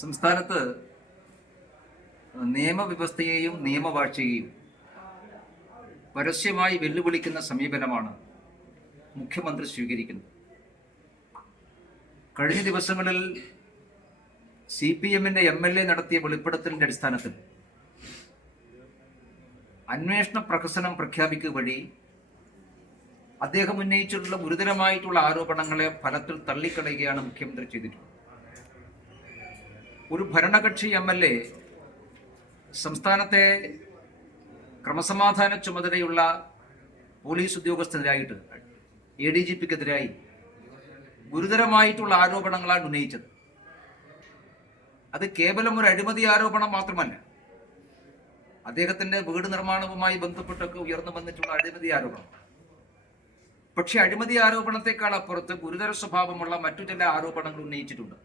സംസ്ഥാനത്ത് നിയമവ്യവസ്ഥയെയും നിയമവാഴ്ചയെയും പരസ്യമായി വെല്ലുവിളിക്കുന്ന സമീപനമാണ് മുഖ്യമന്ത്രി സ്വീകരിക്കുന്നത്. കഴിഞ്ഞ ദിവസങ്ങളിൽ സി പി എമ്മിന്റെ എം എൽ എ നടത്തിയ വെളിപ്പെടുത്തലിന്റെ അടിസ്ഥാനത്തിൽ അന്വേഷണ പ്രഹസനം പ്രഖ്യാപിക്കുക വഴി അദ്ദേഹം ഉന്നയിച്ചിട്ടുള്ള ഗുരുതരമായിട്ടുള്ള ആരോപണങ്ങളെ ഫലത്തിൽ തള്ളിക്കളയുകയാണ് മുഖ്യമന്ത്രി ചെയ്തിട്ടുള്ളത്. ഒരു ഭരണകക്ഷി എം എൽ എ സംസ്ഥാനത്തെ ക്രമസമാധാന ചുമതലയുള്ള പോലീസ് ഉദ്യോഗസ്ഥനെതിരായിട്ട് എ ഡി ജി പിക്കെതിരായി ഗുരുതരമായിട്ടുള്ള ആരോപണങ്ങളാണ് ഉന്നയിച്ചത്. അത് കേവലം ഒരു അഴിമതി ആരോപണം മാത്രമല്ല അദ്ദേഹത്തിന്റെ വീട് നിർമ്മാണവുമായി ബന്ധപ്പെട്ടൊക്കെ ഉയർന്നു വന്നിട്ടുള്ള അഴിമതി ആരോപണം. പക്ഷേ അഴിമതി ആരോപണത്തെക്കാൾ അപ്പുറത്ത് ഗുരുതര സ്വഭാവമുള്ള മറ്റു ചില ആരോപണങ്ങൾ ഉന്നയിച്ചിട്ടുണ്ട്.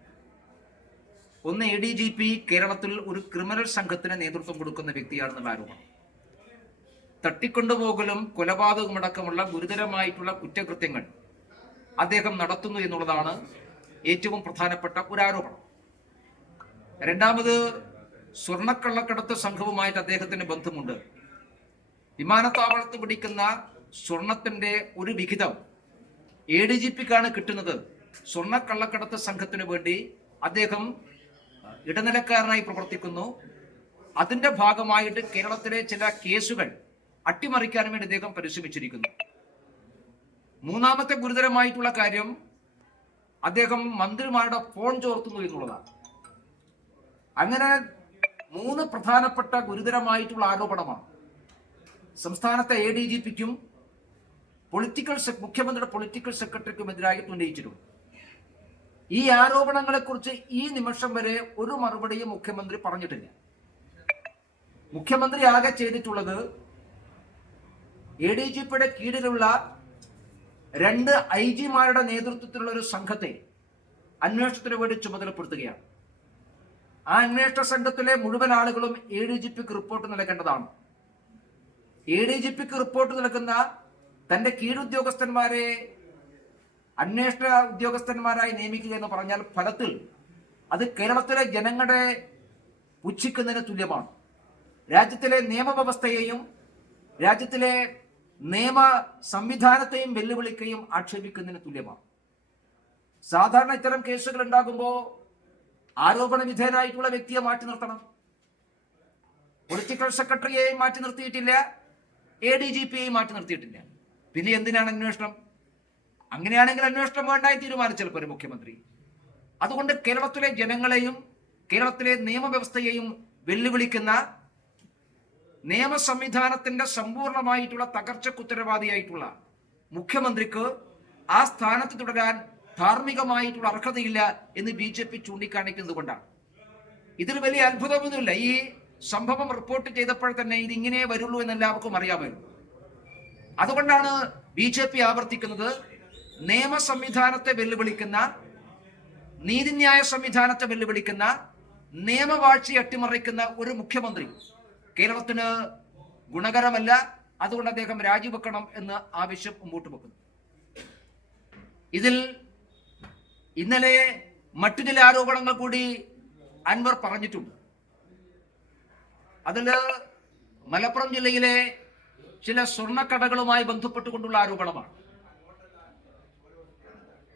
ഒന്ന് എ ഡി ജി പി കേരളത്തിൽ ഒരു ക്രിമിനൽ സംഘത്തിന് നേതൃത്വം കൊടുക്കുന്ന വ്യക്തിയാണെന്ന് ആരോപണം തട്ടിക്കൊണ്ടുപോകലും കൊലപാതകമടക്കമുള്ള ഗുരുതരമായിട്ടുള്ള കുറ്റകൃത്യങ്ങൾ അദ്ദേഹം നടത്തുന്നു എന്നുള്ളതാണ് ഏറ്റവും പ്രധാനപ്പെട്ട ഒരു ആരോപണം. രണ്ടാമത് സ്വർണക്കള്ളക്കടത്ത് സംഘവുമായിട്ട് അദ്ദേഹത്തിന് ബന്ധമുണ്ട്. വിമാനത്താവളത്ത് പിടിക്കുന്ന സ്വർണത്തിന്റെ ഒരു വിഹിതം എ ഡി ജി പിക്കാണ് കിട്ടുന്നത്. സ്വർണക്കള്ളക്കടത്ത് സംഘത്തിന് വേണ്ടി അദ്ദേഹം ഇടനിലക്കാരനായി പ്രവർത്തിക്കുന്നു. അതിന്റെ ഭാഗമായിട്ട് കേരളത്തിലെ ചില കേസുകൾ അട്ടിമറിക്കാൻ വേണ്ടി അദ്ദേഹം പരിശ്രമിച്ചിരിക്കുന്നു. മൂന്നാമത്തെ ഗുരുതരമായിട്ടുള്ള കാര്യം അദ്ദേഹം മന്ത്രിമാരുടെ ഫോൺ ചോർത്തുന്നു എന്നുള്ളതാണ്. അങ്ങനെ മൂന്ന് പ്രധാനപ്പെട്ട ഗുരുതരമായിട്ടുള്ള ആരോപണമാണ്. സംസ്ഥാനത്തെ എ ഡി ജി പിക്കും പൊളിറ്റിക്കൽ മുഖ്യമന്ത്രിയുടെ പൊളിറ്റിക്കൽ സെക്രട്ടറിക്കും എതിരായിട്ട് ഉന്നയിച്ചിട്ടുണ്ട് ഈ ആരോപണങ്ങളെ കുറിച്ച് ഈ നിമിഷം വരെ ഒരു മറുപടിയും മുഖ്യമന്ത്രി പറഞ്ഞിട്ടില്ല. മുഖ്യമന്ത്രി ആകെ ചെയ്തിട്ടുള്ളത് എ ഡി ജി പിയുടെ കീഴിലുള്ള രണ്ട് ഐ ജിമാരുടെ നേതൃത്വത്തിലുള്ള ഒരു സംഘത്തെ അന്വേഷണത്തിന് വേണ്ടി ചുമതലപ്പെടുത്തുകയാണ്. ആ അന്വേഷണ സംഘത്തിലെ മുഴുവൻ ആളുകളും എ ഡി ജി പിക്ക് റിപ്പോർട്ട് നൽകേണ്ടതാണ്. എ ഡി ജി പിക്ക് റിപ്പോർട്ട് നൽകുന്ന തന്റെ കീഴുദ്യോഗസ്ഥന്മാരെ അന്വേഷണ ഉദ്യോഗസ്ഥന്മാരായി നിയമിക്കുക എന്ന് പറഞ്ഞാൽ ഫലത്തിൽ അത് കേരളത്തിലെ ജനങ്ങളെ പുച്ഛിക്കുന്നതിന് തുല്യമാണ്. രാജ്യത്തിലെ നിയമവ്യവസ്ഥയെയും രാജ്യത്തിലെ നിയമ സംവിധാനത്തെയും വെല്ലുവിളിക്കുകയും ആക്ഷേപിക്കുന്നതിന് തുല്യമാണ്. സാധാരണ ഇത്തരം കേസുകൾ ഉണ്ടാകുമ്പോൾ ആരോപണ വിധേയനായിട്ടുള്ള വ്യക്തിയെ മാറ്റി നിർത്തണം. പൊളിറ്റിക്കൽ സെക്രട്ടറിയെയും മാറ്റി നിർത്തിയിട്ടില്ല. എ ഡി ജി പിയെയും മാറ്റി നിർത്തിയിട്ടില്ല. പിന്നെ എന്തിനാണ് അന്വേഷണം? അങ്ങനെയാണെങ്കിൽ അന്വേഷണം വേണ്ടായി തീരുമാനിച്ചപ്പോൾ ഒരു മുഖ്യമന്ത്രി. അതുകൊണ്ട് കേരളത്തിലെ ജനങ്ങളെയും കേരളത്തിലെ നിയമവ്യവസ്ഥയെയും വെല്ലുവിളിക്കുന്ന നിയമ സംവിധാനത്തിന്റെ സമ്പൂർണമായിട്ടുള്ള തകർച്ചയ്ക്ക് ഉത്തരവാദിയായിട്ടുള്ള മുഖ്യമന്ത്രിക്ക് ആ സ്ഥാനത്ത് തുടരാൻ ധാർമ്മികമായിട്ടുള്ള അർഹതയില്ല എന്ന് ബി ജെ പി ചൂണ്ടിക്കാണിക്കുന്നത് കൊണ്ടാണ്. ഇതിൽ വലിയ അത്ഭുതമൊന്നുമില്ല. ഈ സംഭവം റിപ്പോർട്ട് ചെയ്തപ്പോൾ തന്നെ ഇത് ഇങ്ങനെ വരുള്ളൂ എന്ന് എല്ലാവർക്കും അറിയാമായിരുന്നു. അതുകൊണ്ടാണ് ബി ജെ പി ആവർത്തിക്കുന്നത് നിയമ സംവിധാനത്തെ വെല്ലുവിളിക്കുന്ന നീതിന്യായ സംവിധാനത്തെ വെല്ലുവിളിക്കുന്ന നിയമവാഴ്ച അട്ടിമറിക്കുന്ന ഒരു മുഖ്യമന്ത്രി കേരളത്തിന് ഗുണകരമല്ല അതുകൊണ്ട് അദ്ദേഹം രാജിവെക്കണം എന്ന് ആവശ്യം മുമ്പോട്ട് വെക്കുന്നു. ഇതിൽ ഇന്നലെ മറ്റു ചില ആരോപണങ്ങൾ കൂടി അൻവർ പറഞ്ഞിട്ടുണ്ട്. അതിൽ മലപ്പുറം ജില്ലയിലെ ചില സ്വർണക്കടകളുമായി ബന്ധപ്പെട്ടുകൊണ്ടുള്ള ആരോപണമാണ്.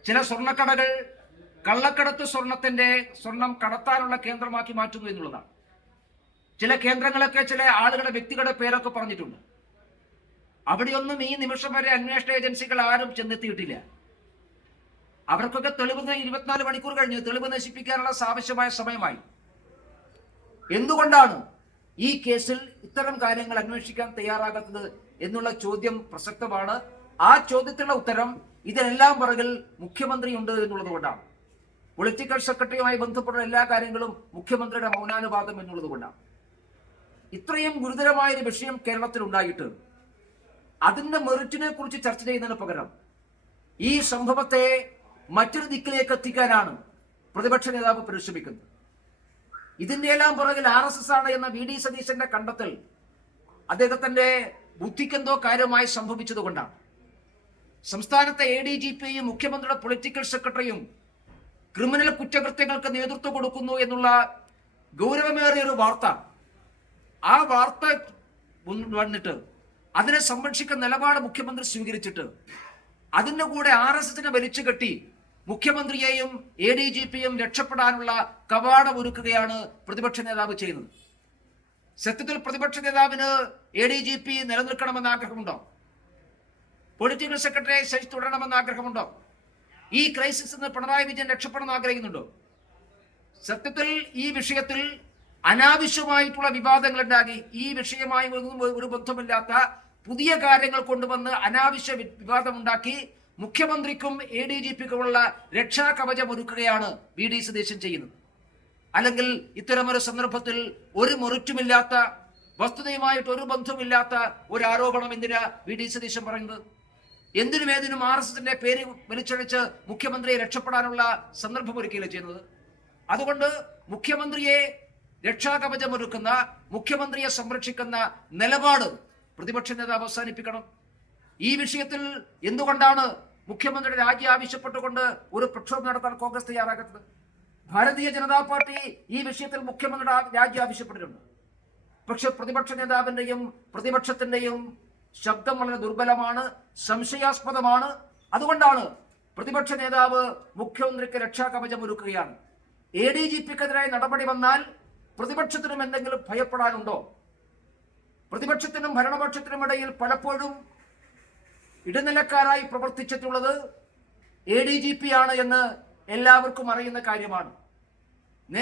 ചില സ്വർണക്കടകൾ കള്ളക്കടത്ത് സ്വർണത്തിന്റെ സ്വർണം കടത്താനുള്ള കേന്ദ്രമാക്കി മാറ്റുന്നു എന്നുള്ളതാണ്. ചില കേന്ദ്രങ്ങളൊക്കെ ചില ആളുകളുടെ വ്യക്തികളുടെ പേരൊക്കെ പറഞ്ഞിട്ടുണ്ട്. അവിടെയൊന്നും ഈ നിമിഷം വരെ അന്വേഷണ ഏജൻസികൾ ആരും ചെന്നെത്തിയിട്ടില്ല. അവർക്കൊക്കെ തെളിവ് ഇരുപത്തിനാല് മണിക്കൂർ കഴിഞ്ഞ്. തെളിവ് നശിപ്പിക്കാനുള്ള ആവശ്യമായ സമയമായി. എന്തുകൊണ്ടാണ് ഈ കേസിൽ ഇത്തരം കാര്യങ്ങൾ അന്വേഷിക്കാൻ തയ്യാറാകാത്തത് എന്നുള്ള ചോദ്യം പ്രസക്തമാണ്. ആ ചോദ്യത്തിനുള്ള ഉത്തരം ഇതിനെല്ലാം പുറകിൽ മുഖ്യമന്ത്രിയുണ്ട് എന്നുള്ളത് കൊണ്ടാണ്. പൊളിറ്റിക്കൽ സെക്രട്ടറിയുമായി ബന്ധപ്പെട്ട എല്ലാ കാര്യങ്ങളും മുഖ്യമന്ത്രിയുടെ മൗനാനുപാതം എന്നുള്ളത് കൊണ്ടാണ്. ഇത്രയും ഗുരുതരമായ ഒരു വിഷയം കേരളത്തിൽ ഉണ്ടായിട്ട് അതിന്റെ മെറിറ്റിനെ കുറിച്ച് ചർച്ച ചെയ്യുന്നതിന് പകരം ഈ സംഭവത്തെ മറ്റൊരു ദിക്കിലേക്ക് എത്തിക്കാനാണ് പ്രതിപക്ഷ നേതാവ് പരിശ്രമിക്കുന്നത്. ഇതിന്റെ എല്ലാം പുറകിൽ ആർ എസ് എസ് ആണ് എന്ന വി ഡി സതീശന്റെ കണ്ടെത്തൽ അദ്ദേഹത്തിന്റെ ബുദ്ധിക്കെന്തോ കാര്യമായി സംഭവിച്ചതുകൊണ്ടാണ് സംസ്ഥാനത്തെ എ ഡി ജി പിയും മുഖ്യമന്ത്രിയുടെ പൊളിറ്റിക്കൽ സെക്രട്ടറിയും ക്രിമിനൽ കുറ്റകൃത്യങ്ങൾക്ക് നേതൃത്വം കൊടുക്കുന്നു എന്നുള്ള ഗൗരവമേറിയ ഒരു വാർത്ത. ആ വാർത്ത വന്നിട്ട് അതിനെ സംരക്ഷിക്കുന്ന നിലപാട് മുഖ്യമന്ത്രി സ്വീകരിച്ചിട്ട് അതിന്റെ കൂടെ ആർ എസ് എസിനെ വലിച്ചു കെട്ടി മുഖ്യമന്ത്രിയെയും എ ഡി ജി പിയും രക്ഷപ്പെടാനുള്ള കവാടം ഒരുക്കുകയാണ് പ്രതിപക്ഷ നേതാവ് ചെയ്യുന്നത്. സത്യത്തിൽ പ്രതിപക്ഷ നേതാവിന് എ ഡി ജി പി നിലനിൽക്കണമെന്ന് ആഗ്രഹമുണ്ടോ? പൊളിറ്റിക്കൽ സെക്രട്ടറിയായി ശശി തുടരണമെന്ന് ആഗ്രഹമുണ്ടോ? ഈ ക്രൈസിസ് നിന്ന് പിണറായി വിജയൻ രക്ഷപ്പെടണമെന്ന് ആഗ്രഹിക്കുന്നുണ്ടോ? സത്യത്തിൽ ഈ വിഷയത്തിൽ അനാവശ്യമായിട്ടുള്ള വിവാദങ്ങൾ ഉണ്ടാക്കി ഈ വിഷയമായി ഒരു ബന്ധമില്ലാത്ത പുതിയ കാര്യങ്ങൾ കൊണ്ടുവന്ന് അനാവശ്യ വിവാദമുണ്ടാക്കി. മുഖ്യമന്ത്രിക്കും എ ഡി ജി പിക്കുമുള്ള രക്ഷാകവചം ഒരുക്കുകയാണ് വി ഡി സതീശൻ ചെയ്യുന്നത്. അല്ലെങ്കിൽ ഇത്തരമൊരു സന്ദർഭത്തിൽ ഒരു മുറിച്ചുമില്ലാത്ത വസ്തുതയുമായിട്ട് ഒരു ബന്ധമില്ലാത്ത ഒരു ആരോപണം എന്തിനാ വി ഡി സതീശൻ പറയുന്നത്? എന്തിനും ഏതിനും ആർ എസ് എസിന്റെ പേര് വലിച്ചഴിച്ച് മുഖ്യമന്ത്രിയെ രക്ഷപ്പെടാനുള്ള സന്ദർഭം ഒരുക്കുകയല്ലേ ചെയ്യുന്നത്? അതുകൊണ്ട് മുഖ്യമന്ത്രിയെ രക്ഷാകവചമൊരുക്കുന്ന മുഖ്യമന്ത്രിയെ സംരക്ഷിക്കുന്ന നിലപാട് പ്രതിപക്ഷ നേതാവ് അവസാനിപ്പിക്കണം. ഈ വിഷയത്തിൽ എന്തുകൊണ്ടാണ് മുഖ്യമന്ത്രിയുടെ രാജി ആവശ്യപ്പെട്ടുകൊണ്ട് ഒരു പ്രക്ഷോഭം നടത്താൻ കോൺഗ്രസ് തയ്യാറാകുന്നത് ഭാരതീയ ജനതാ പാർട്ടി ഈ വിഷയത്തിൽ മുഖ്യമന്ത്രിയുടെ രാജി ആവശ്യപ്പെട്ടിട്ടുണ്ട്. പക്ഷെ പ്രതിപക്ഷ നേതാവിന്റെയും പ്രതിപക്ഷത്തിന്റെയും ശബ്ദം വളരെ ദുർബലമാണ് സംശയാസ്പദമാണ്. അതുകൊണ്ടാണ് പ്രതിപക്ഷ നേതാവ് മുഖ്യമന്ത്രിക്ക് രക്ഷാകവചം ഒരുക്കുകയാണ്. എ ഡി ജി പിക്കെതിരായ നടപടി വന്നാൽ പ്രതിപക്ഷത്തിനും എന്തെങ്കിലും ഭയപ്പെടാനുണ്ടോ? പ്രതിപക്ഷത്തിനും ഭരണപക്ഷത്തിനും ഇടയിൽ പലപ്പോഴും ഇടനിലക്കാരായി പ്രവർത്തിച്ചിട്ടുള്ളത് എ ഡി ജി പി ആണ് എന്ന് എല്ലാവർക്കും അറിയുന്ന കാര്യമാണ്.